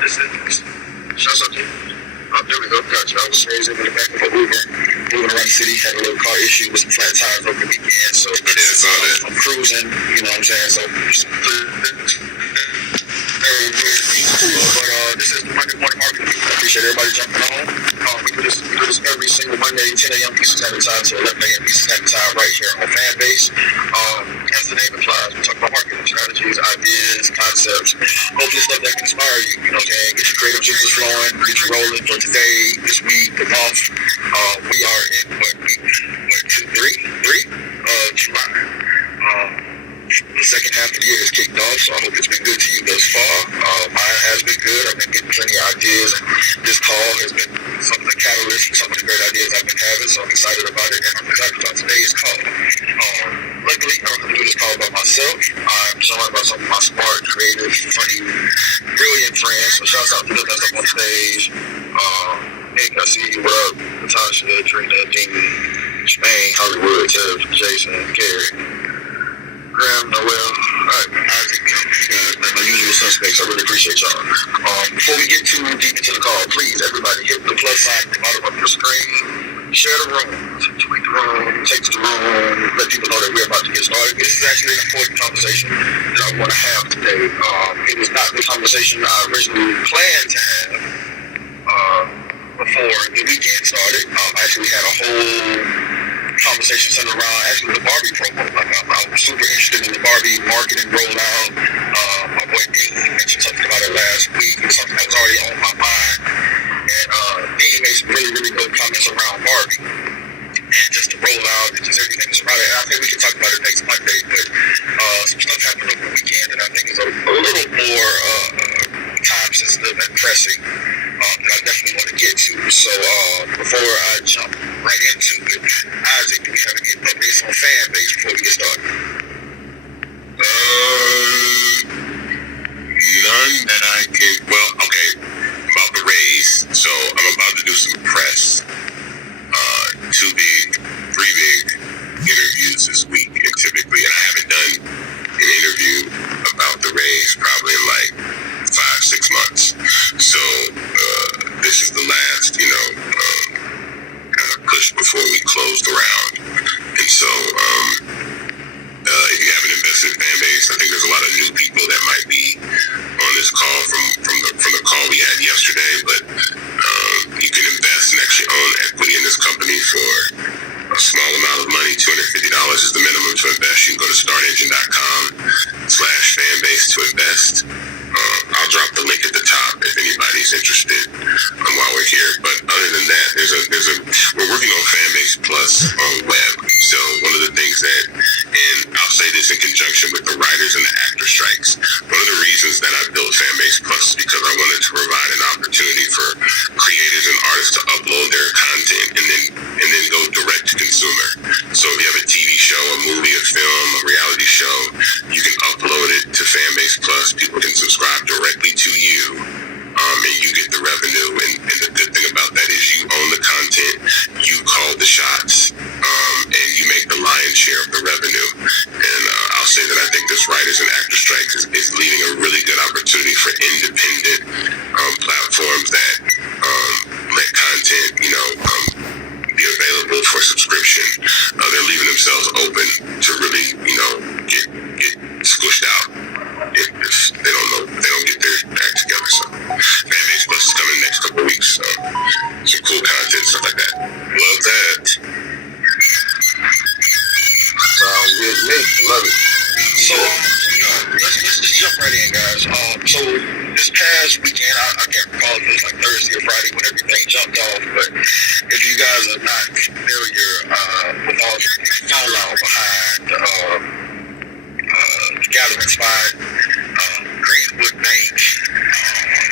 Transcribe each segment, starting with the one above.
This is shouts out to you. There we go. Gotcha. I was raised in the back of an Uber, moving around the city, had a little car issue with some flat tires over the weekend. So I'm cruising, you know what I'm saying? So this is the Monday morning market. I appreciate everybody jumping on. We do this every single Monday, 10 a.m. Eastern Standard Time to 11 a.m. Eastern Standard Time right here on Fanbase. As the name implies, we talk about marketing strategies, ideas, concepts, hopefully stuff that can inspire you. You know what I'm saying? Get your creative juices flowing, get you rolling for today, this week, the month. We are in week 3 July. The second half of the year is kicked off, so I hope it's been good to you thus far. Mine has been good. I've been getting plenty of ideas, and this call has been some of the catalysts for some of the great ideas I've been having, so I'm excited about it, and I'm excited about today's call. Luckily, I don't have to do this call by myself. I'm joined by some of my smart, creative, funny, brilliant friends, so shouts out to them that's up on stage. Nick, I see you. What up? Natasha, Trina, Jamie, Shmaine, Hollywood, Tev, Jason, Gary. Graham, Noel, Isaac, my usual suspects. I really appreciate y'all. Before we get too deep into the call, please, everybody, hit the plus sign at the bottom of your screen. Share the room, tweet the room, text the room, let people know that we're about to get started. This is actually an important conversation that I want to have today. It was not the conversation I originally planned to have before the weekend started. I actually had a whole conversation centered around actually the Barbie promo. I was super interested in the Barbie marketing rollout. My boy Dean mentioned something about it last week. It was something that was already on my mind. And Dean made some really, really good comments around Barbie. And just the rollout and just everything that's about it. And I think we can talk about it next Monday. But some stuff happened over the weekend that I think is a little more time sensitive and pressing that I definitely want to get to. So before I jump right into it, Isaac, do we have any updates on Fanbase before we get started? None that I can. Well, okay, about the raise. So I'm about to do some press. 2 big, 3 big interviews this week, and typically, and I haven't done an interview about the raise probably in like 5-6 months. So this is the last, kind of push before we close the round. And so if you haven't invested in Fanbase, I think there's a lot of new people that might be on this call from the call we had yesterday, but you can invest and actually own equity in this company for a small amount of money. $250 is the minimum to invest. You can go to startengine.com/fanbase to invest. I'll drop the link at the top if anybody's interested while we're here. But other than that, we're working on Fanbase Plus on web. So one of the things that, and I'll say this in conjunction with the writers and the actor strikes, one of the reasons that I built Fanbase Plus is because I wanted to provide an opportunity for creators and artists to upload their content and then go direct to consumer. So if you have a TV show, a movie, a film, a reality show, you can upload it to Fanbase Plus. People can subscribe directly to you, and you get the revenue. And the good thing about that is you own the content, you call the shots, and you make the lion's share of the revenue. And I'll say that I think this writers and actor strike is leading a really good opportunity for independent platforms that let content, be available for subscription. They're leaving themselves open to really, get squished out if they don't get their act together. So Fanbase Plus is coming next couple of weeks. So some cool content, stuff like that. Love that. Sounds good to me. Love it. So let's just jump right in, guys. So this past weekend, I can't recall if it was like Thursday or Friday when everything jumped off, but if you guys are not familiar with all the fallout behind the gathering spot, Greenwood Bank,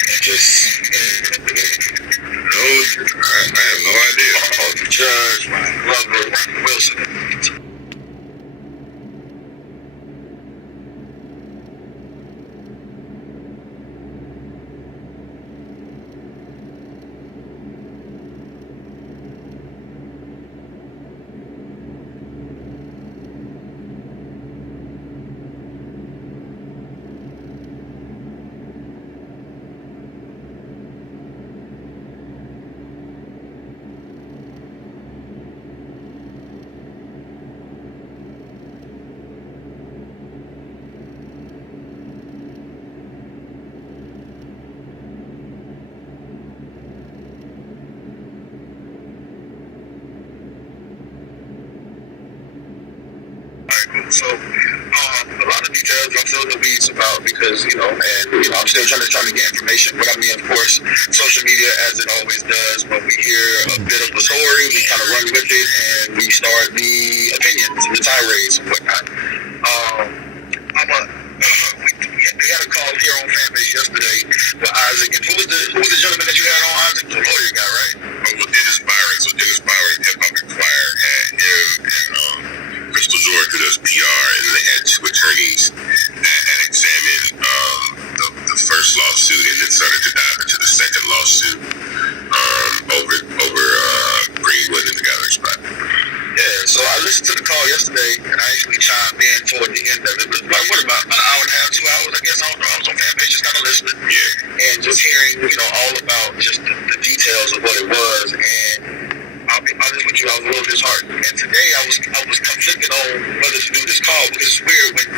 and just No, I have no idea. The judge, Ryan Glover, Ryan Wilson. So a lot of details I'm still in the weeds about because, I'm still trying to get information. But I mean, of course, social media, as it always does, when we hear a bit of a story, we kind of run with it and we start the opinions and the tirades and whatnot. We had a call here on Fanbase yesterday with Isaac. And who was the gentleman that you had on, Isaac? The lawyer guy, right? Well, Dennis Byron. So Dennis Byron, Hip Hop Inquirer, had him and Crystal George, who does PR, and they had two attorneys that had examined the first lawsuit and then started to dive into the second lawsuit over Greenwood and the gathering spot. Yeah, so I listened to the call yesterday, and I actually chimed in toward the end of it. It was about, an hour and a half, 2 hours, I guess. I don't know. I was on Fanbase just kind of listening. Yeah. And just hearing, all about just the details of what it was. And I'll be honest with you, I was a little disheartened. And today I was conflicted on whether to do this call, because it's weird when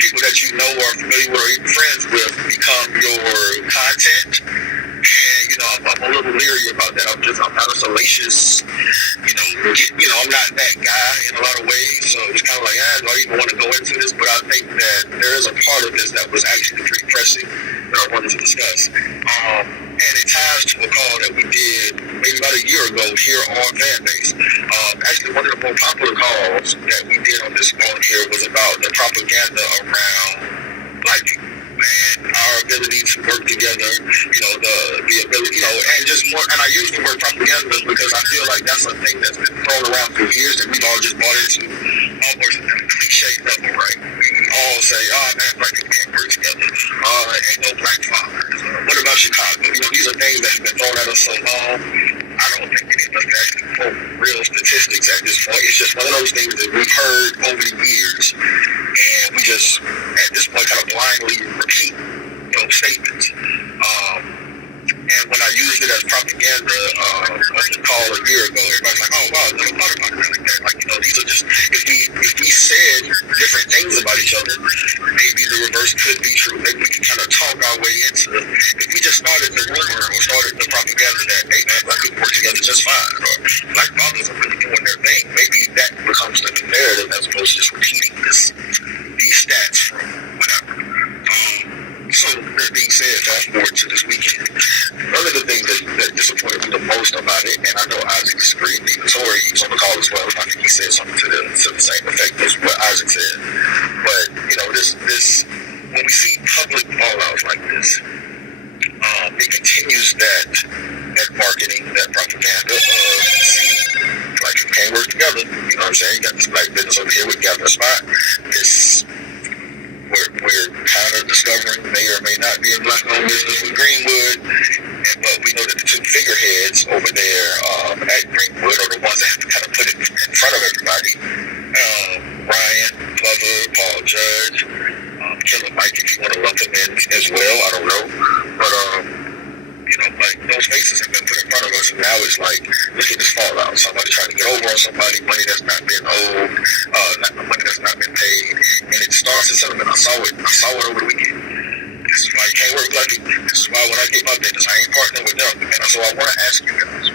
people that you know or are familiar with or even friends with become your content. And, I'm a little leery about that. I'm not a salacious, I'm not that guy in a lot of ways. So it's kind of like, do I even want to go into this? But I think that there is a part of this that was actually pretty pressing that I wanted to discuss. And it ties to a call that we did maybe about a year ago here on Fanbase. Actually, one of the more popular calls that we did on this phone here was about the propaganda around Black people. And our ability to work together, the ability, and just more, and I use the word propaganda because I feel like that's a thing that's been thrown around for years and we've all just bought into almost at a cliche level, right? We all say, man, Black people can't work together. Ain't no Black fathers. What about Chicago? These are things that have been thrown at us so long. I don't think any of us can actually quote real statistics at this point. It's just one of those things that we've heard over the years, and we just, at this point, kind of blindly repeat those statements. And when I used it as propaganda on the call a year ago, everybody's like, oh, wow, I never thought about it like that. Like, these are just, if we said different things about each other, maybe the reverse could be true. Maybe we can kind of talk our way into it. If we just started the rumor or started the propaganda that, hey, man, Black people work together just fine, or Black fathers are really doing their thing, maybe that becomes the new narrative as opposed to just repeating these stats from whatever. So, that being said, fast forward to this weekend. One of the things that disappointed me the most about it, and I know Isaac disagreed, even Tori, he was on the call as well, I think he said something to the same effect as what Isaac said. But, this when we see public fallouts like this, it continues that marketing, that propaganda of, see, Black people can't work together. You know what I'm saying? You got this Black business over here with Gathering Spot. We're kind of discovering may or may not be a Black-owned business with Greenwood, but we know that the two figureheads over there at Greenwood are the ones that have to kind of put it in front of everybody. Ryan Glover, Paul Judge, Killer Mike, if you want to lump him in as well, I don't know. But, like those faces have been put in front of us, and now it's like, look at this fallout. Somebody trying to get over on somebody, money that's not been owed, money that's not been paid, and it starts in settlement. I saw it over the weekend. This is why you can't work Black people. This is why when I get my business, I ain't partnering with them. And so I want to ask you guys.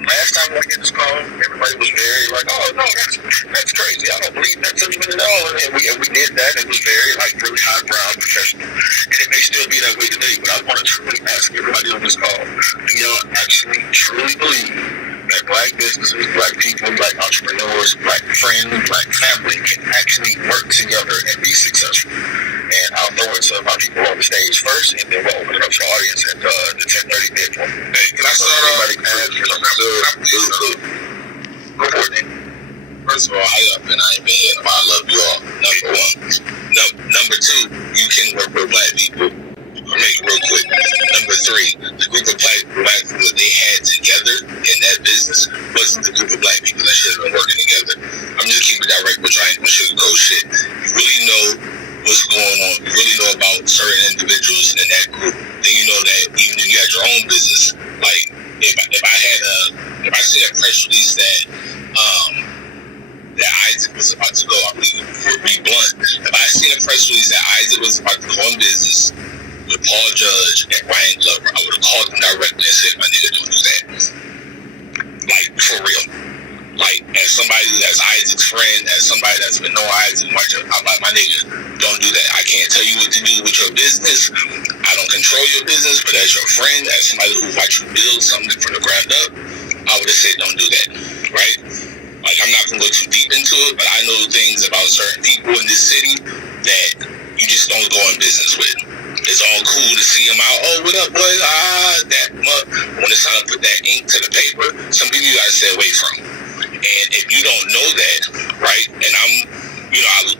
Last time when we did this call, everybody was very like, oh no, that's crazy. I don't believe that sentiment at all. And we did that, and it was very really highbrow, professional. And it may still be that way today, but I want to truly ask everybody on this call, do y'all actually truly believe that Black businesses, Black people, Black entrepreneurs, Black friends, Black family can actually work together and be successful? And I'll throw it to my people on the stage first, and then we'll open it up to the audience at the 10:30 bid point. Hey, can I start off? Go for it, Nick. First of all, I ain't been here. I love you all. Number one. Number two, you can work with Black people. I'll make it real quick. Number three, the group of Black people that they had together in that business wasn't the group of Black people that should have been working together. I'm just keeping it direct with you. I ain't gonna sugarcoat shit. You really know what's going on. You really know about certain individuals in that group. Then you know that even if you had your own business, like if I see a press release that Isaac was about to go, I mean, to be blunt, if I seen a press release that Isaac was about to go on business with Paul Judge and Ryan Glover, I would have called them directly and said, my nigga, don't do that. Like, for real. Like, as somebody that's Isaac's friend, as somebody that's been knowing Isaac, I'm like, my nigga, don't do that. I can't tell you what to do with your business. I don't control your business, but as your friend, as somebody who watched you build something from the ground up, I would have said don't do that, right? Like, I'm not gonna go too deep into it, but I know things about certain people in this city that you just don't go in business with. It's all cool to see them out. Oh, what up, boy? When it's time to put that ink to the paper, some people you gotta stay away from. And if you don't know that, right? And I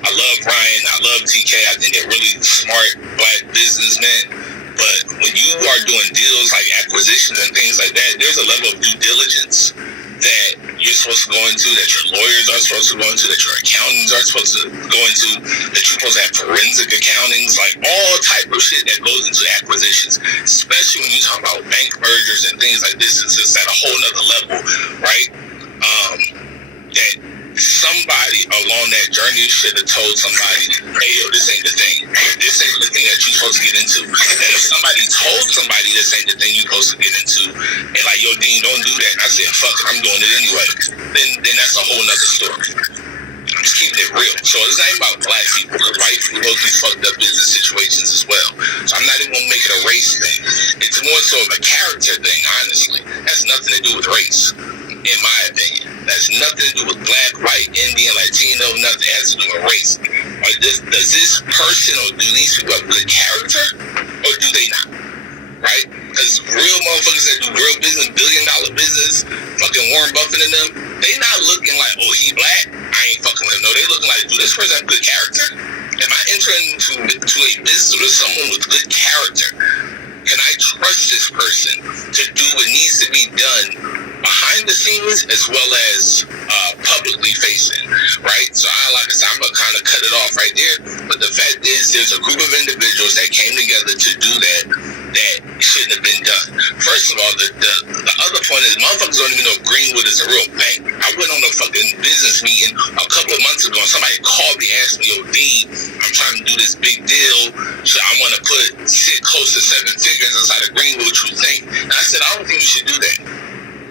love Ryan, I love TK. I think they're really smart black businessmen. But when you are doing deals like acquisitions and things like that, there's a level of due diligence that you're supposed to go into, that your lawyers are supposed to go into, that your accountants are supposed to go into, that you're supposed to have forensic accountings, like all type of shit that goes into acquisitions, especially when you talk about bank mergers and things like this. It's just at a whole nother level, right? That somebody along that journey should have told somebody, hey, yo, this ain't the thing. This ain't the thing that you're supposed to get into. And if somebody told somebody this ain't the thing you're supposed to get into, and like, yo, Dean, don't do that, and I said, fuck it, I'm doing it anyway, then that's a whole nother story. I'm just keeping it real. So it's not even about black people, because white people go through fucked up business situations as well. So I'm not even going to make it a race thing. It's more so of a character thing, honestly. That's nothing to do with race, in my opinion. That's nothing to do with black, white, Indian, Latino, nothing. It has to do with race. Like, does this person or do these people have good character, or do they not? Right? Because real motherfuckers that do real business, $billion business, fucking Warren Buffett and them, they not looking like, oh, he black, I ain't fucking with him. No, they looking like, do this person have good character? Am I entering into a business with someone with good character? Can I trust this person to do what needs to be done behind the scenes as well as publicly facing, right? So like I said, I'm gonna kind of cut it off right there. But the fact is, there's a group of individuals that came together to do that shouldn't have been done. First of all, the other point is, motherfuckers don't even know Greenwood is a real bank. I went on a fucking business meeting a couple of months ago, and somebody called me, asked me, yo, D, I'm trying to do this big deal, so I want to sit close to 7 figures inside of Greenwood. What you think? And I said, I don't think you should do that.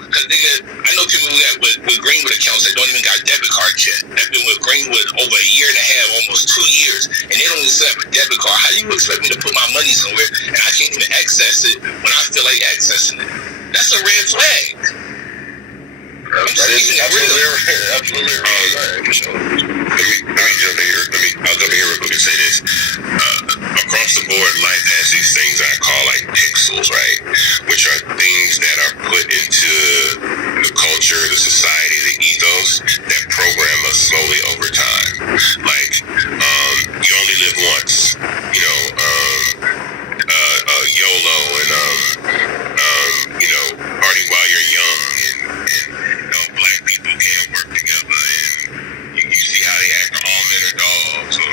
Because, nigga, I know people with Greenwood accounts that don't even got debit cards yet. They've been with Greenwood over a year and a half, almost 2 years, and they don't even still have a debit card. How do you expect me to put my money somewhere and I can't even access it when I feel like accessing it? That's a red flag. I'm just keeping it real. Absolutely right. Let me jump in here. I'll jump in here real quick and say this. Across the board, life has these things I call like pixels, right? Which are things that are put into the culture, the society, the ethos that program us slowly over time. Like, you only live once, YOLO, and party while you're young, and black people can't work together, and you see how they act, all men are dogs, or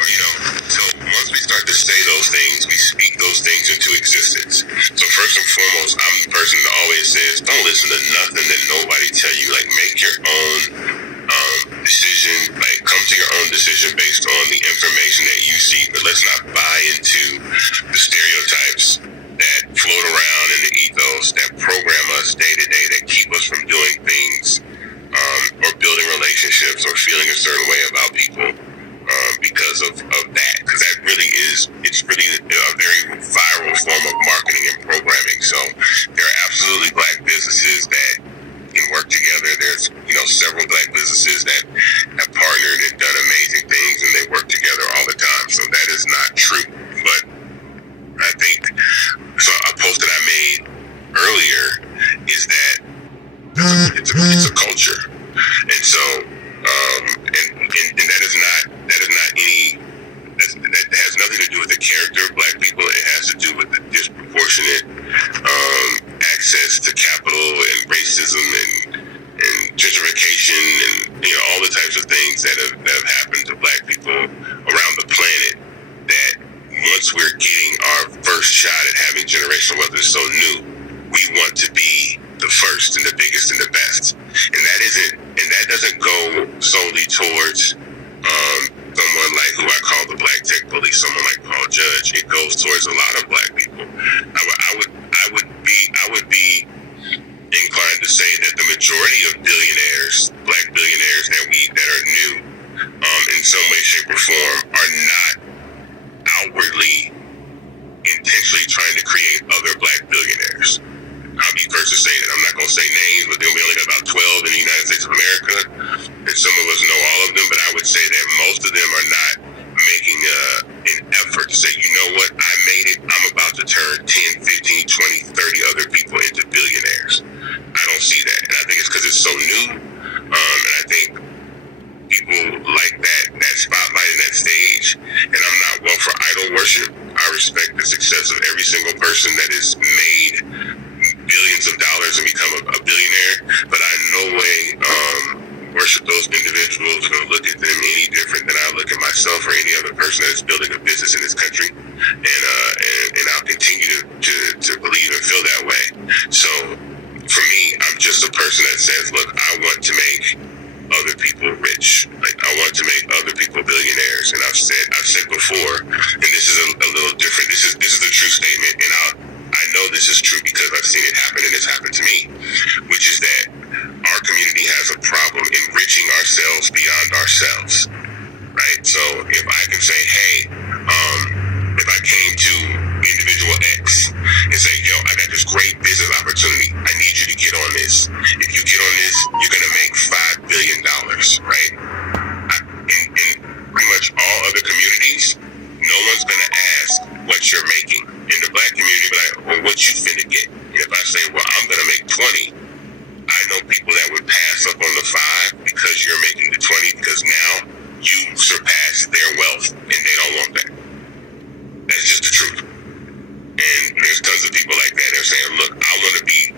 so once we start to say those things, we speak those things into existence. So first and foremost, I'm the person that always says, don't listen to nothing that nobody tell you. Like, make your own decision, like come to your own decision based on the information that you see, but let's not buy into the stereotypes that float around in the ethos that program us day to day, that keep us from doing things or building relationships or feeling a certain way about people because of that. Because that really it's really a very viral form of marketing and programming. So there are absolutely black businesses that can work together. There's several black businesses that have partnered and done amazing things, and they work together all the time. So that is not true. But I think a post that I made earlier is that it's a culture, and so and that has nothing to do with the character of black people. It has to do with the disproportionate access to capital and racism and gentrification and all the types of things that have happened to black people around the planet, that once we're getting our first shot at having generational wealth is so new, we want to be the first and the biggest and the best. And that doesn't go solely towards someone like who I call the black tech bully, someone like Paul Judge. It goes towards a lot of black people. I would be inclined to say that the majority of black billionaires some way, shape, or form are not outwardly, intentionally trying to create other black billionaires. I'll be first to say that. I'm not going to say names, but we only got about 12 in the United States of America, and some of us know all of them, but I would say that most of them are not making an effort to say, you know what, I made it, I'm about to turn 10, 15, 20, 30 other people into billionaires. I don't see that, and I think it's because it's so new, and I think people like that spotlight and that stage, and I'm not one for idol worship. I respect the success of every single person that has made billions of dollars and become a billionaire, but I in no way worship those individuals or look at them any different than I look at myself or any other person that's building a business in this country, and I'll continue to believe and feel that way. So for me, I'm just a person that says, look, I want to make other people rich. Like, I want to make other people billionaires. And I've said before, and this is a little different. This is a true statement, and I know this is true because I've seen it happen, and it's happened to me, which is that our community has a problem enriching ourselves beyond ourselves, right? So if I can say, hey, if I came to individual X and say, yo, I got this great business opportunity, I need you to get on this. If you get on this, you're going to make $5 billion, right? In pretty much all other communities, no one's going to ask what you're making. In the black community, but well, what you finna get? And if I say, well, I'm going to make 20, I know people that would pass up on the 5 because you're making the 20 because now you surpass their wealth and they don't want that. That's just the truth. And there's tons of people like that. They're saying, look, I want to be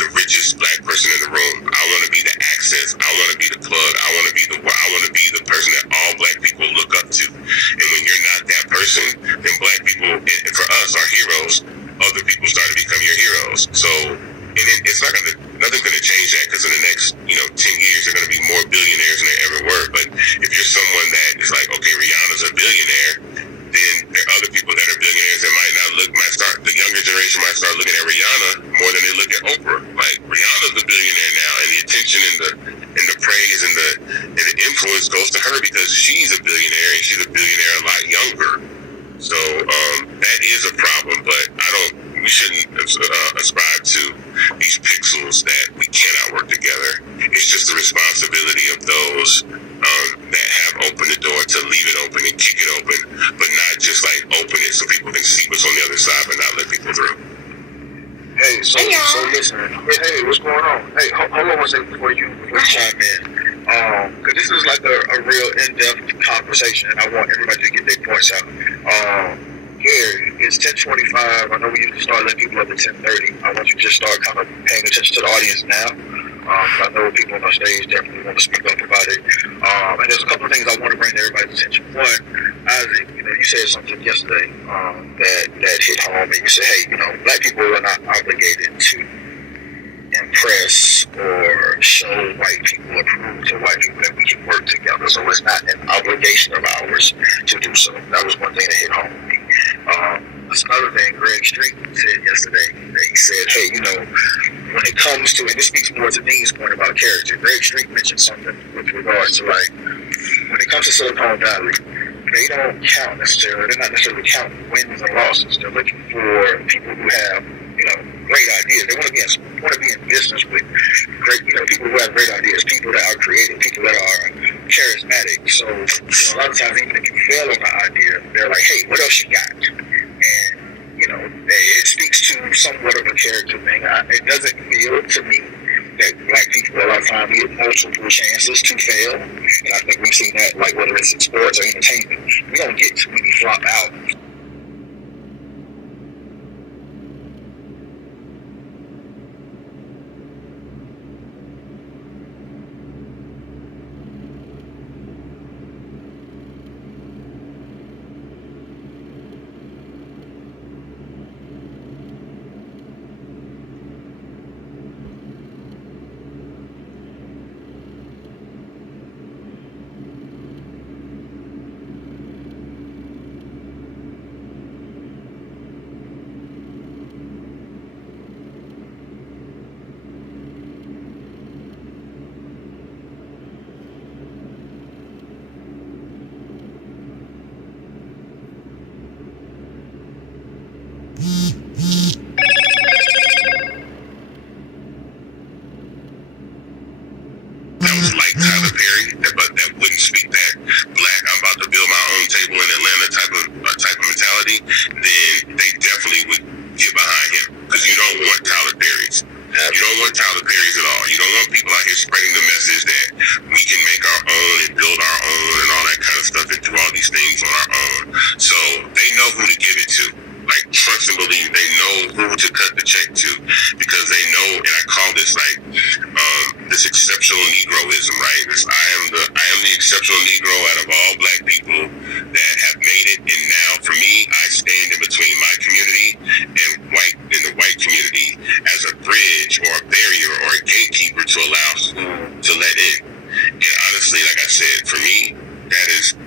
the richest black person in the room. I want to be the access. I want to be the plug. I want to be the person that all black people look up to. And when you're not that person, then black people, and for us, our heroes, other people start to become your heroes. So, and it's not nothing's going to change that, because in the next, 10 years, there are going to be more billionaires than there ever were. But if you're someone that is like, okay, Rihanna's a billionaire, then there are other people that are billionaires that the younger generation might start looking at Rihanna more than they look at Oprah. Like, Rihanna's a billionaire now, and the attention and the praise and the influence goes to her because she's a billionaire, and she's a billionaire a lot younger. So that is a problem, but we shouldn't ascribe to these pixels that we cannot work together. It's just the responsibility of those that have opened the door to leave it open and kick it open, but not just like open it so people can see what's on the other side, but not let people through. Hey, so listen. Hey, what's going on? Hey, hold on one second before you chime in. Because this is like a real in-depth conversation, and I want everybody to get their points out. Here, it's 10:25. I know we usually start letting people up at 10:30. I want you to just start kind of paying attention to the audience now. I know people on our stage definitely want to speak up about it. And there's a couple of things I want to bring to everybody's attention. One, Isaac, you said something yesterday that hit home, and you said, hey, black people are not obligated to impress or show white people or prove to white people that we can work together. So it's not an obligation of ours to do so. That was one thing that hit home with me. That's another thing Greg Street said yesterday. That he said, hey, when it comes to, and this speaks more to Dean's point about character, Greg Street mentioned something with regards to, like, when it comes to Silicon Valley, they don't count necessarily, they're not necessarily counting wins and losses. They're looking for people who have, great ideas. They want to be in business with great, people who have great ideas, people that are creative, people that are charismatic. So, a lot of times, even if you fail on the idea, they're like, hey, what else you got? And, it speaks to somewhat of a character thing. It doesn't feel to me that black people a lot of times get multiple chances to fail. And I think we've seen that, like, whether it's in sports or entertainment, we don't get too many flop out. who to give it to. Like, trust and believe they know who to cut the check to, because they know, and I call this like this exceptional Negroism, right? I am the exceptional Negro out of all black people that have made it, and now for me, I stand in between my community and the white community as a bridge or a barrier or a gatekeeper to allow who to let in. And honestly, like I said, for me, that is,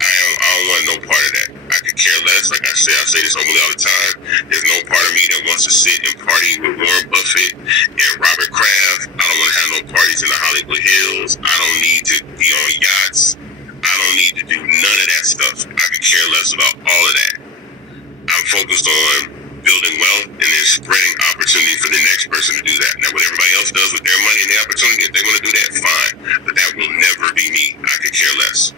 I don't want no part of that. I could care less. Like I say this openly all the time. There's no part of me that wants to sit and party with Warren Buffett and Robert Kraft. I don't want to have no parties in the Hollywood Hills. I don't need to be on yachts. I don't need to do none of that stuff. I could care less about all of that. I'm focused on building wealth and then spreading opportunity for the next person to do that. Now, what everybody else does with their money and their opportunity, if they want to do that, fine. But that will never be me. I could care less.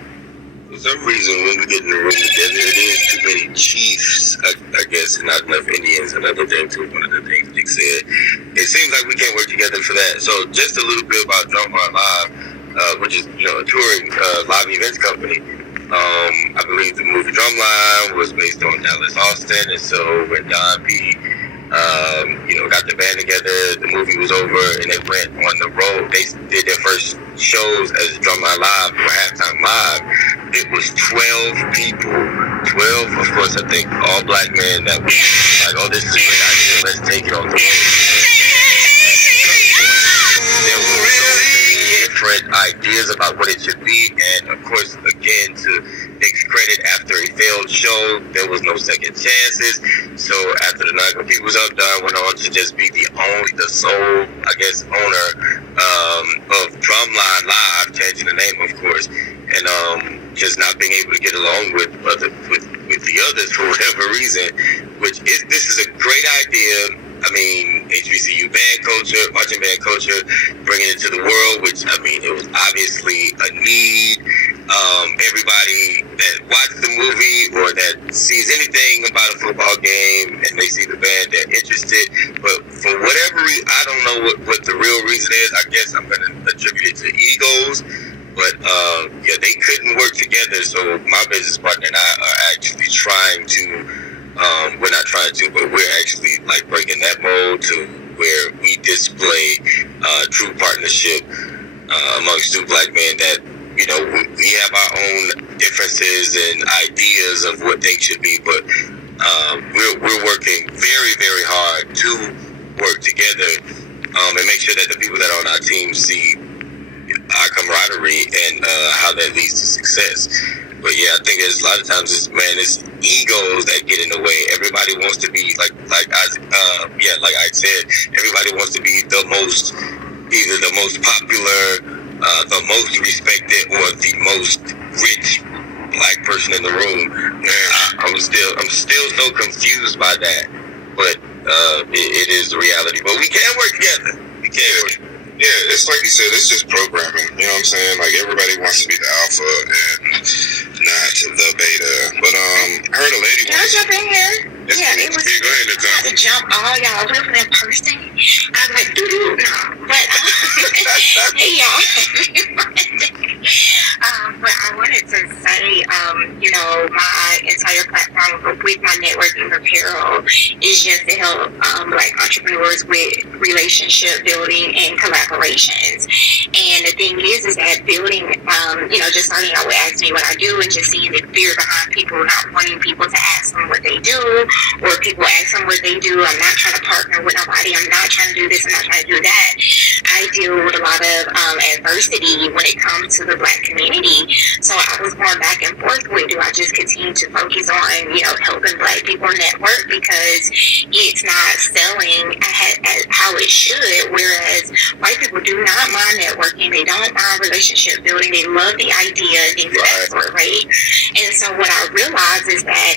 For some reason, when we get in the room together, it is too many chiefs, I guess, and not enough Indians. Another thing, too, one of the things Nick said. It seems like we can't work together for that. So just a little bit about Drumline Live, which is, a touring live events company. I believe the movie Drumline was based on Dallas, Austin, and so when Don B, got the band together, the movie was over, and they went on the road. They did their first shows as Drumline Live for Halftime Live. It was 12 people. 12, of course, I think all black men that was like, oh, this is a great idea, let's take it on the road. There were so many different ideas about what it should be, and of course, again, to Nick's credit, after a failed show, there was no second chances. So after the night when people was up, Don went on to just be the sole, I guess, owner of Drumline Live, changing the name, of course, and just not being able to get along with the others for whatever reason. This is a great idea. I mean, HBCU band culture, marching band culture, bringing it to the world, which, I mean, it was obviously a need. Everybody that watches the movie or that sees anything about a football game and they see the band, they're interested. But for whatever reason, I don't know what the real reason is. I guess I'm going to attribute it to egos. But, they couldn't work together. So my business partner and I are actually trying to, we're not trying to, but we're actually like breaking that mold to where we display true partnership amongst two black men that, we have our own differences and ideas of what things should be, but we're working very, very hard to work together and make sure that the people that are on our team see our camaraderie and how that leads to success. But yeah, I think there's a lot of times it's egos that get in the way. Everybody wants to be like I said, everybody wants to be either the most popular, the most respected, or the most rich black person in the room. I'm still so confused by that, but it is the reality. But we can work together. We can work. Yeah, it's like you said, it's just programming. You know what I'm saying? Like, everybody wants to be the alpha and not the beta. But I heard a lady. Can I jump in here? Yeah, it was. Go ahead, I had to jump all y'all real in person. I was like, no. But hey, y'all. But I wanted to say, my entire platform with my networking apparel is just to help entrepreneurs with relationship building and collaborations. And the thing is that building, just starting out with asking me what I do and just seeing the fear behind people not wanting people to ask them what they do, or people ask them what they do. I'm not trying to partner with nobody. I'm not trying to do this. I'm not trying to do that. I deal with a lot of adversity when it comes to the Black community. So I was going back and forth with, do I just continue to focus on, helping Black people network because it's not selling how it should, whereas white people do not mind networking. They don't mind relationship building. They love the idea, things of that sort, right? And so what I realized is that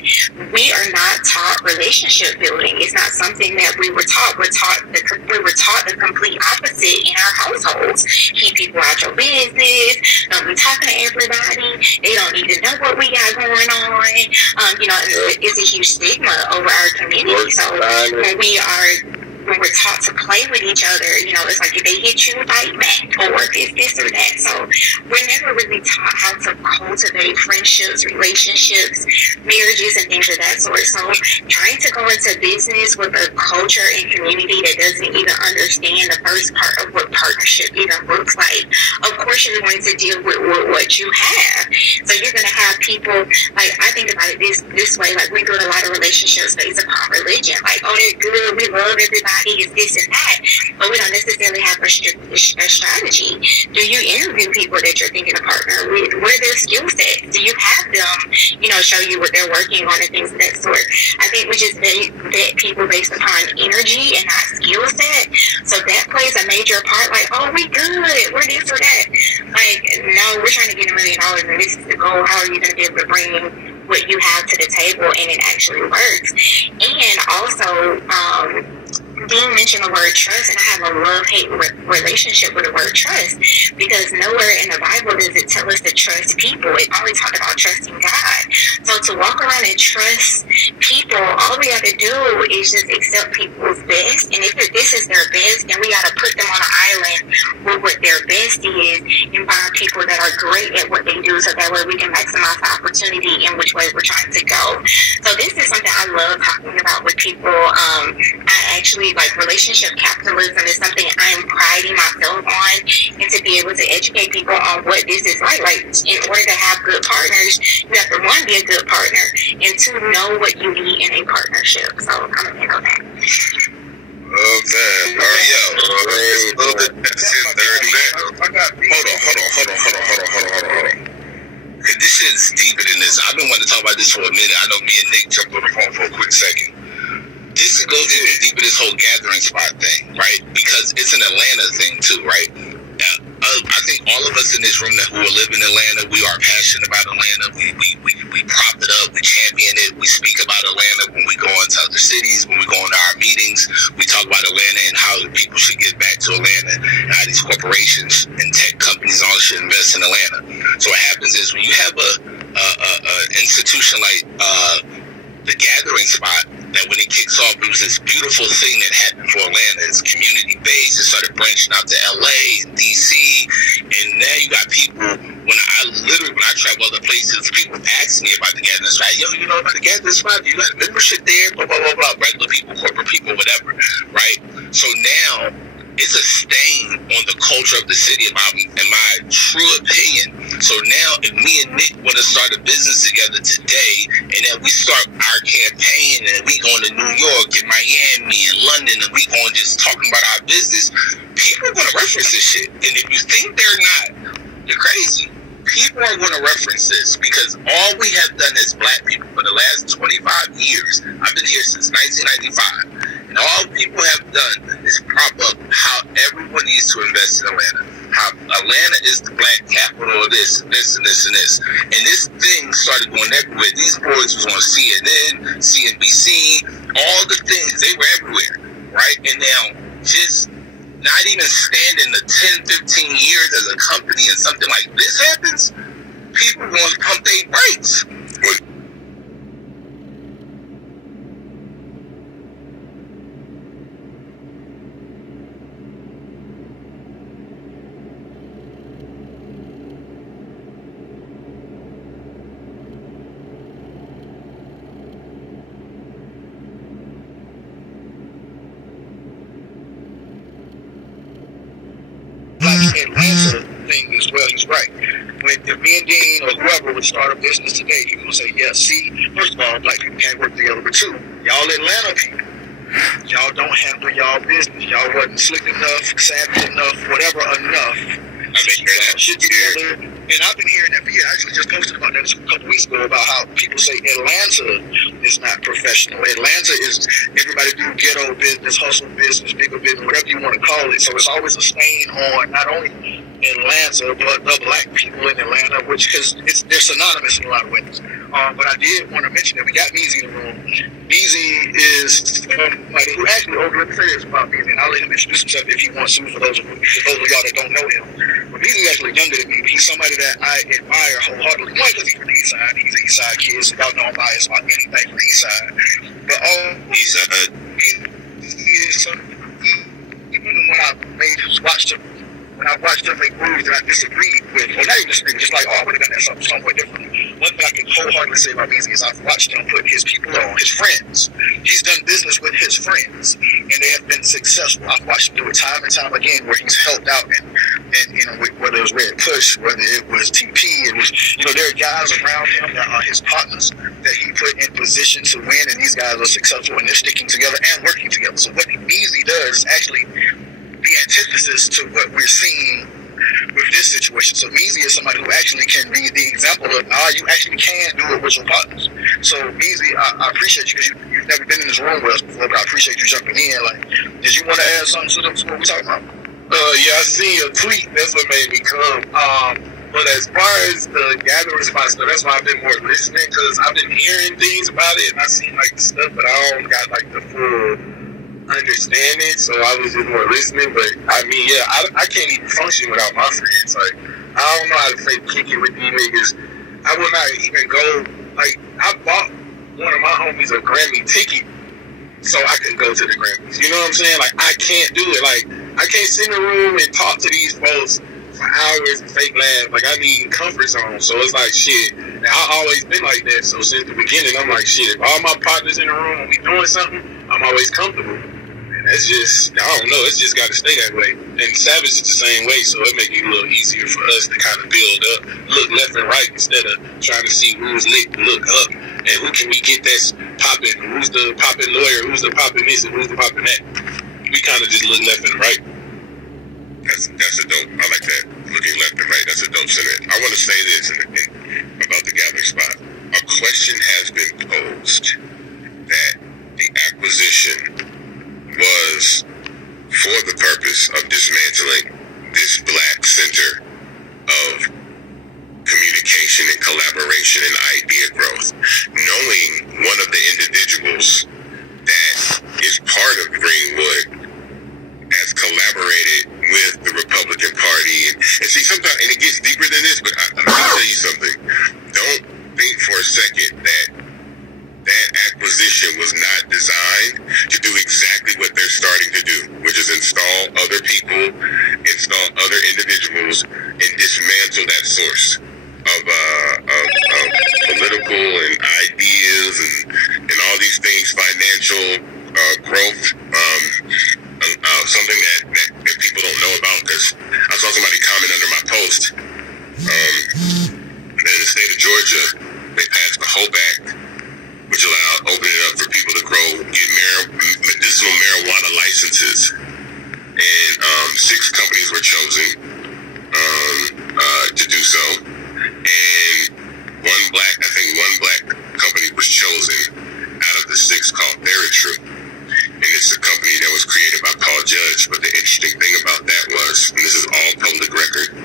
we are not taught relationship building. It's not something that we were taught. We were taught the complete opposite in our households. Keep people out your business. Don't be talking to everybody. They don't need to know what we got going on. It's a huge stigma over our community. So when we are when we're taught to play with each other, it's like if they hit you, fight back, or if it's this or that. So we're never really taught how to cultivate friendships, relationships, marriages, and things of that sort. So trying to go into business with a culture and community that doesn't even understand the first part of what partnership even looks like, of course you're going to deal with what you have. So you're going to have people, like, I think about it this way, like we build a lot of relationships based upon religion, like, oh, they're good, we love everybody, it's this and that, but we don't necessarily have a strategy. Do you interview people that you're thinking to partner with? What are their skill sets? Do you have them, show you what they're working on and things of that sort? I think we just vet people based upon energy and not skill set. So that plays a major part, like, oh, we good, we're this or that. Like, no, we're trying to get $1 million and this is the goal. How are you going to be able to bring what you have to the table and it actually works? And also, Dean mentioned the word trust, and I have a love-hate relationship with the word trust, because nowhere in the Bible does it tell us to trust people. It only talks about trusting God. So to walk around and trust people, all we got to do is just accept people's best, and if this is their best, then we got to put them on an island with what their best is and find people that are great at what they do, so that way we can maximize the opportunity in which way we're trying to go. So this is something I love talking about with people. I actually, like, relationship capitalism is something I'm priding myself on, and to be able to educate people on what this is like. Like, in order to have good partners, you have to, one, be a good partner, and two, know what you need in a partnership. So I'm gonna handle that. Love that. All right, yo. It's a little bit past 10:30. Hold on. This shit's deeper than this. I've been wanting to talk about this for a minute. I know me and Nick jumped on the phone for a quick second. This goes even deeper, this whole gathering spot thing, right? Because it's an Atlanta thing too, right? I think all of us in this room who live in Atlanta, we are passionate about Atlanta. We prop it up, we champion it, we speak about Atlanta when we go into other cities, when we go into our meetings. We talk about Atlanta and how people should get back to Atlanta, and how these corporations and tech companies all should invest in Atlanta. So what happens is when you have a institution like the gathering spot, that when it kicks off, it was this beautiful thing that happened for Atlanta. It's community based. It started branching out to LA and DC, and now you got people. When I travel other places, people ask me about the gathering spot. Yo, you know about the gathering spot? You got a membership there? Blah blah blah blah. Regular people, corporate people, whatever. Right? So now it's a stain on the culture of the city, in my true opinion. So now, if me and Nick want to start a business together today, and then we start our campaign, and we going to New York and Miami and London, and we going just talking about our business, people are going to reference this shit. And if you think they're not, you're crazy. People are going to reference this, because all we have done as black people for the last 25 years, I've been here since 1995, and all people have done is prop up how everyone needs to invest in Atlanta. How Atlanta is the black capital of this, and this, and this, and this. And this thing started going everywhere. These boys was on CNN, CNBC, all the things, they were everywhere, right? And now, just not even standing the 10, 15 years as a company and something like this happens, people going to pump their brakes. Atlanta thing as well. He's right. If me and Dean or whoever would start a business today, people would say, yeah, see, first of all, black people can't work together. But two, y'all Atlanta people, y'all don't handle y'all business. Y'all wasn't slick enough, savvy enough, whatever enough. I mean, that shit together. And I've been hearing that for years. I actually just posted about that a couple weeks ago, about how people say Atlanta is not professional. Atlanta is, everybody do ghetto business, hustle business, bigger business, whatever you want to call it. So it's always a stain on not only Atlanta, but the black people in Atlanta, which, because they're synonymous in a lot of ways. But I did want to mention that we got Meezy in the room. Meezy is somebody who actually, let me say this about Meezy, and I'll let him introduce himself if he wants to, for those of y'all that don't know him. But Meezy's actually younger than me. He's somebody that I admire wholeheartedly. One, because he's from the East Side. He's an East Side kid, so y'all know I'm biased about anything from the East Side. But he is somebody even when I watched him make moves that I disagreed with, or not even disagreed, just like, oh, I would have done that somewhat differently. One thing I can wholeheartedly say about Beasley is I've watched him put his people on, his friends. He's done business with his friends, and they have been successful. I've watched him do it time and time again where he's helped out, and whether it was Red Push, whether it was TP, it was, there are guys around him that are his partners that he put in position to win, and these guys are successful, and they're sticking together and working together. So what Beasley does is actually the antithesis to what we're seeing with this situation. So Beasley is somebody who actually can be the example of, you actually can do it with your partners. So Beasley, I appreciate you, because you've never been in this room with us before, but I appreciate you jumping in. Like, did you want to add something to what we're talking about? Yeah, I seen a tweet. That's what made me come. But as far as the gathering spots, that's why I've been more listening, because I've been hearing things about it, and I seen like the stuff, but I don't got like the full understanding, so I was just more listening. But I mean, yeah, I can't even function without my friends. Like, I don't know how to fake kick it with these niggas. I will not even go. Like, I bought one of my homies a Grammy ticket so I can go to the Grammys. You know what I'm saying? Like, I can't do it. Like, I can't sit in a room and talk to these folks for hours and fake laugh. Like, I need comfort zone. So it's like, shit. And I've always been like that. So since the beginning, I'm like, shit, if all my partners in the room and we doing something, I'm always comfortable. And that's just, I don't know, it's just got to stay that way. And Savage is the same way, so it make it a little easier for us to kind of build up, look left and right instead of trying to see who's lit, look up, and who can we get that's popping, who's the popping lawyer, who's the popping this, and who's the popping that. We kind of just look left and right. That's a dope. I like that. Looking left and right. That's a dope sentiment. I want to say this about the gathering spot. A question has been posed that the acquisition was for the purpose of dismantling this black center of communication and collaboration and idea growth. Knowing one of the individuals that is part of Greenwood has collaborated with the Republican Party, and see, sometimes, and it gets deeper than this, but let me tell you something. Don't think for a second that acquisition was not designed to do exactly what they're starting to do, which is install other people, install other individuals, and dismantle that source of political and ideas and all these things, financial growth. Something that people don't know about, because I saw somebody comment under my post. In the state of Georgia, they passed the HOPE Act, which allowed opening it up for people to get medicinal marijuana licenses, and 6 companies were chosen to do so, and one black company was chosen out of the 6 called Theratrue. And it's a company that was created by Paul Judge. But the interesting thing about that was, and this is all public record,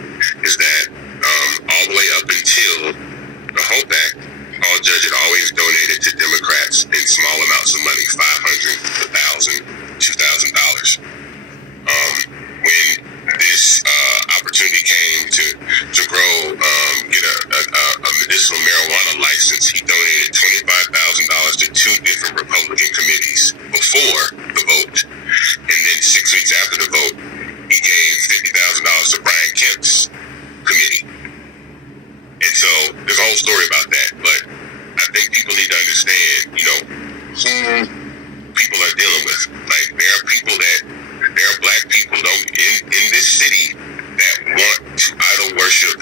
is that all the way up until the HOPE Act, Paul Judge had always donated to Democrats in small amounts of money, $500, $1,000, $2,000. When this opportunity came to grow, get a medicinal marijuana license, he donated $25,000 to 2 different Republican committees before the vote, and then 6 weeks after the vote, he gave $50,000 to Brian Kemp's committee. And so there's a whole story about that, but I think people need to understand, who people are dealing with. Like, there are black people in this city that want to idol worship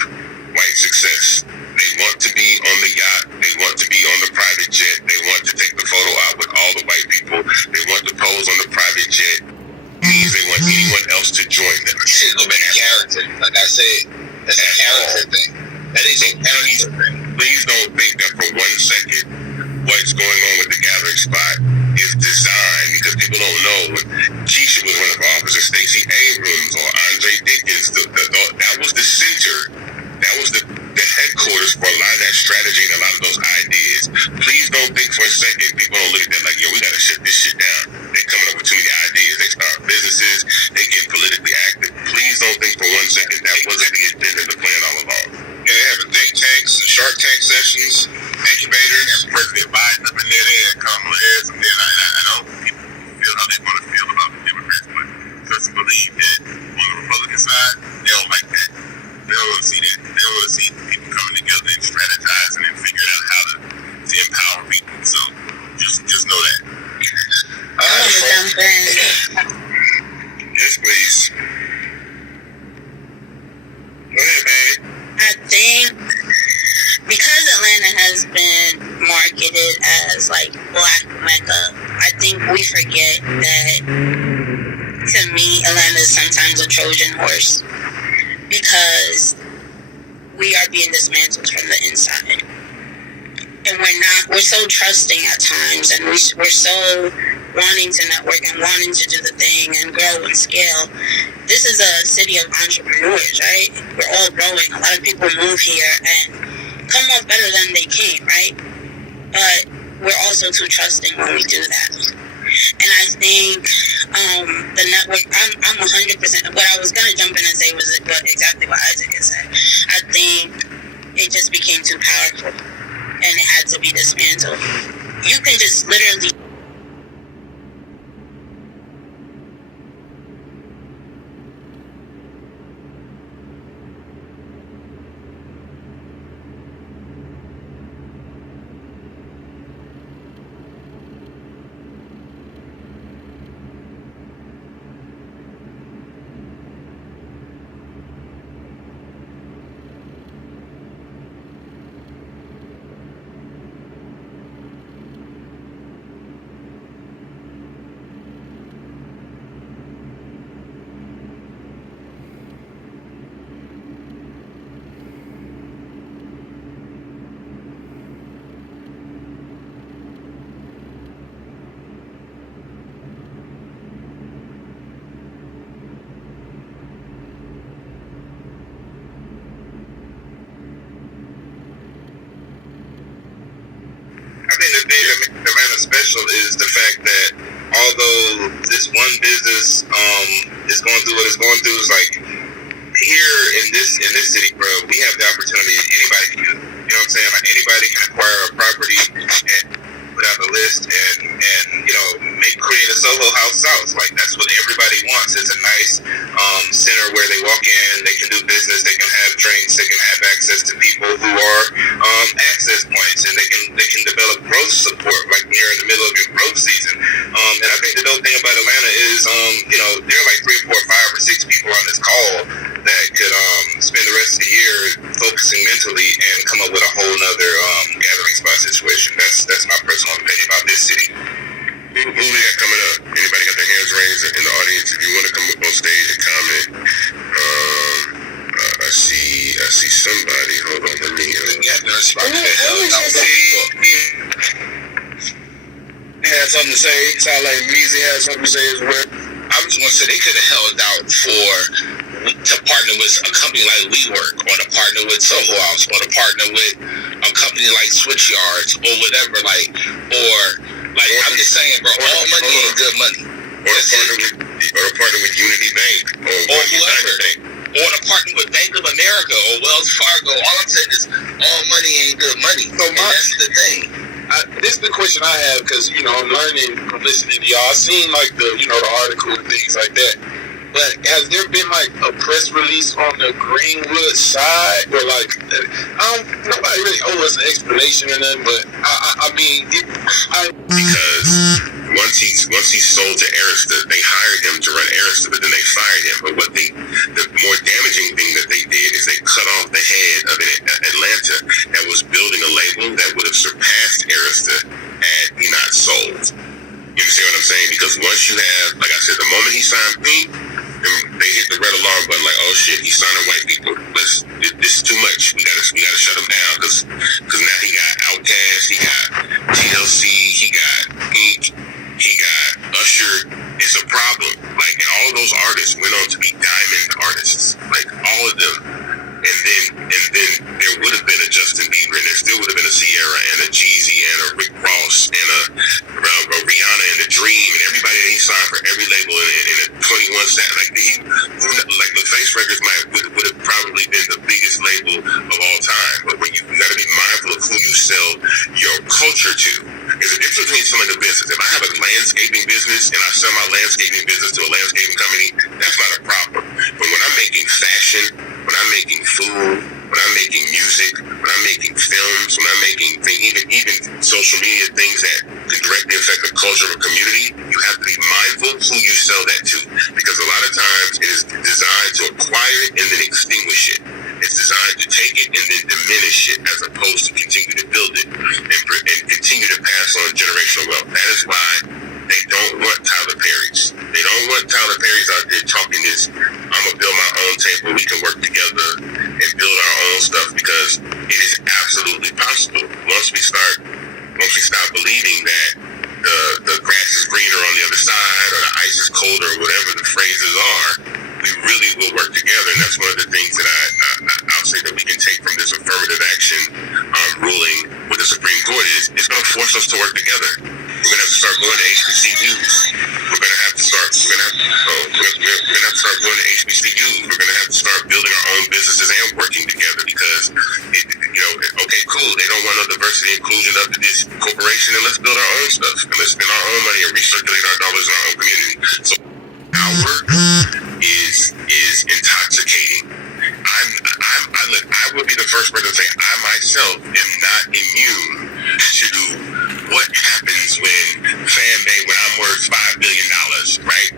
white success. They want to be on the yacht. They want to be on the private jet. They want to take the photo out with all the white people. They want to pose on the private jet. Means they want anyone else to join them. Shit, go back to character. Like I said, that's a character thing. That is a character thing. Please don't think that for 1 second what's going on with the gathering spot is designed, because people don't know when Keisha was running for office, or Stacey Abrams, or Andre Dickens. That was the center. That was the headquarters for a lot of that strategy and a lot of those ideas. Please don't think for a second people don't look at that like, yo, we gotta shut this shit down. They're coming up with too many ideas. They start businesses. They get politically active. Please don't think for 1 second that wasn't the agenda, the plan all along. Yeah, they have think tanks and Shark Tank sessions, incubators. President Biden up in there and Kamala Harris, and then I know people feel how they want to feel about the Democrats, but just believe celebrated as like Black Mecca. I think we forget that, to me, Atlanta is sometimes a Trojan horse because we are being dismantled from the inside. And we're so trusting at times, and we're so wanting to network and wanting to do the thing and grow and scale. This is a city of entrepreneurs, right? We're all growing. A lot of people move here and come off better than they came, right? But we're also too trusting when we do that. And I think the network, I'm 100%, what I was going to jump in and say was exactly what Isaac had said. I think it just became too powerful and it had to be dismantled. You can just literally I think the thing that makes Atlanta special is the fact that although this one business is going through what it's going through, is like here in this city, bro, we have the opportunity. Anybody can do it. You know what I'm saying? Like anybody can acquire a property and put out a list and create a Soho House South. Like that's what everybody wants. It's a nice center where they walk in, they can do business, they can have drinks, they can have access to people who are access points, and they can develop growth support. Like you're in the middle of your growth season. And I think the dope thing about Atlanta is there are like 3 or 4 or 5 or 6 people on this call that could spend the rest of the year focusing mentally and come up with a whole nother gathering spot situation. That's my personal opinion about this city. Who we got coming up? Anybody got their hands raised in the audience? If you want to come up on stage and comment, I see somebody. Hold on, let me. Gathering spot. He had something to say. Sound like Meezy had something to say as well. I was going to say they could have held out to partner with a company like WeWork, or to partner with Soho House, or to partner with a company like Switch Yards, or whatever. I'm just saying, bro, all money ain't good money. Or to partner with Unity Bank, or whoever. Bank. Or to partner with Bank of America or Wells Fargo. All I'm saying is all money ain't good money. So that's the thing. This is the question I have, because I'm learning from listening to y'all. I seen like the article and things like that. But has there been like a press release on the Greenwood side, or like nobody really owes us an explanation or nothing? But because once he sold to Arista, they hired him to run Arista, but then they fired him. But the more damaging thing that they did is they cut off the head of Atlanta that was building a label that would have surpassed Arista had he not sold. You understand what I'm saying? Because once you have, like I said, the moment he signed Pink, they hit the red alarm button like, oh shit, he's signing white people. This is too much. We gotta shut him down because now he got Outkast, he got TLC, he got Pink, he got Usher. It's a problem. Like, and all of those artists went on to be diamond artists, like all of them. And then there would have been a Justin Bieber, and there still would have been a Sierra and a Jeezy and a Rick Ross and a Rihanna and a Dream and everybody that he signed for every label in a 21 cent. Like the Face Records would have probably been the biggest label of all time. But when you got to be mindful of who you sell your culture to. There's a difference between some of the business. If I have a landscaping business and I sell my landscaping business to a landscaping company, that's not a problem. But when I'm making fashion, when I'm making food, when I'm making music, when I'm making films, when I'm making even social media things that can directly affect the culture of a community, you have to be mindful who you sell that to. Because a lot of times it is designed to acquire it and then extinguish it. It's designed to take it and then diminish it as opposed to continue to build it and continue Supreme Court is, it's going to force us to work together. We're going to have to start going to HBCUs. We're going to have to start going to HBCUs. We're going to have to start building our own businesses and working together because, okay, cool. They don't want no diversity and inclusion up to this corporation, and let's build our own stuff and let's spend our own money and recirculate our dollars in our own community. So our work is intoxicating. I will be the first person to say I myself am not immune to what happens when I'm worth $5 billion, right?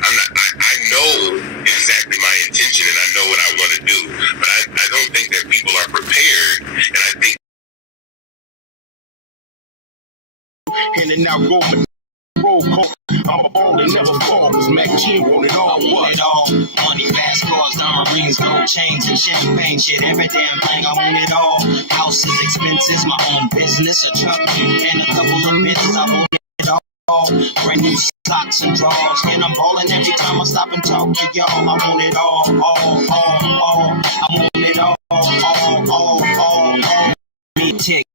I know exactly my intention and I know what I want to do, but I don't think that people are prepared, and I think roll call. I'm a ball and never fall, cause Mac G want it all. I want it all. Money, fast cars, diamond rings, gold chains, and champagne shit. Every damn thing, I want it all. Houses, expenses, my own business, a truck, and a couple of bitches. I want it all. Brand new socks and drawers, and I'm balling every time I stop and talk to y'all. I want it all. I want it all. Me tick.